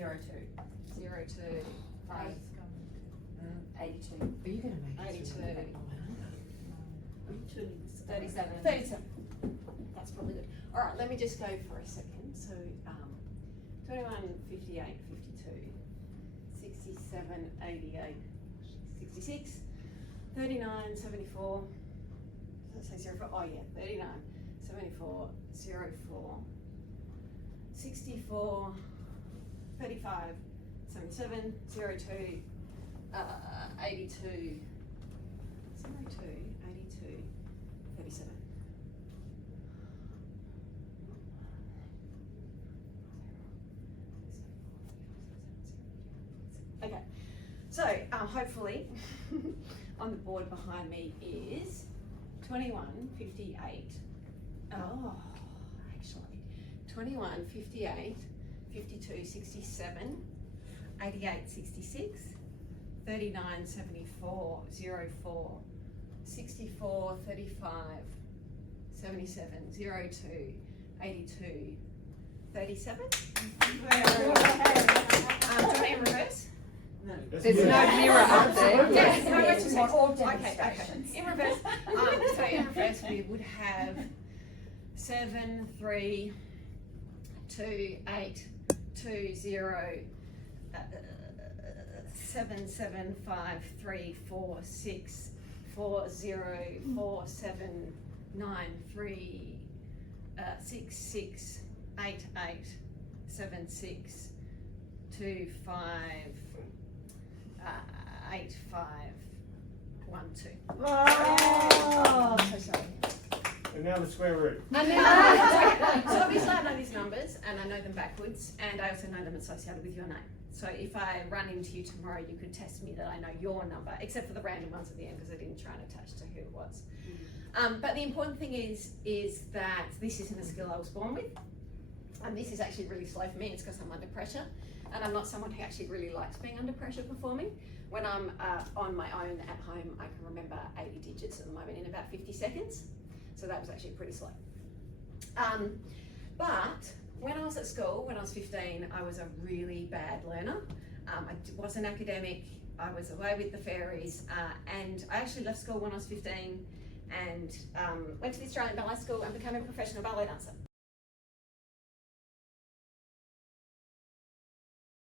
0 2 5 82. Are you going to make it 82. through that one? 37. 37. That's probably good. All right, let me just go for a second. So 21, 58, 52, 67, 88, 66, 39, 74. Does that say 04? Oh yeah, 39, 74, 04, 64, 35, 77, 02, 82, 02, 82, 37. Okay, so hopefully on the board behind me is 21, 58. Oh, actually, 21, 58, 52, 67, 88, 66, 39, 74, 04, 64, 35, 77, 02, 82, 37. Do you want it in reverse? No. There's no mirror up there. Yes, no, Yes, it's we want all okay, demonstrations. in reverse. So in reverse we would have 7, 3, 2, 8, 2, 0, 7, 7, 5, 3, 4, 6, 4, 0, 4, 7, 9, 3, 6, 6, 8, 8, 7, 6, 2, 5, 8, 5, 1, 2. Oh, so sorry. And now the square root. And then, so obviously I know these numbers and I know them backwards, and I also know them associated with your name. So if I run into you tomorrow, you could test me that I know your number, except for the random ones at the end because I didn't try and attach to who it was. But the important thing is that this isn't a skill I was born with, and this is actually really slow for me. It's because I'm under pressure, and I'm not someone who actually really likes being under pressure performing. When I'm on my own at home, I can remember 80 digits at the moment in about 50 seconds. So that was actually pretty slow. But when I was at school, when I was 15, I was a really bad learner. I wasn't academic, I was away with the fairies, and I actually left school when I was 15 and went to the Australian Ballet School and became a professional ballet dancer.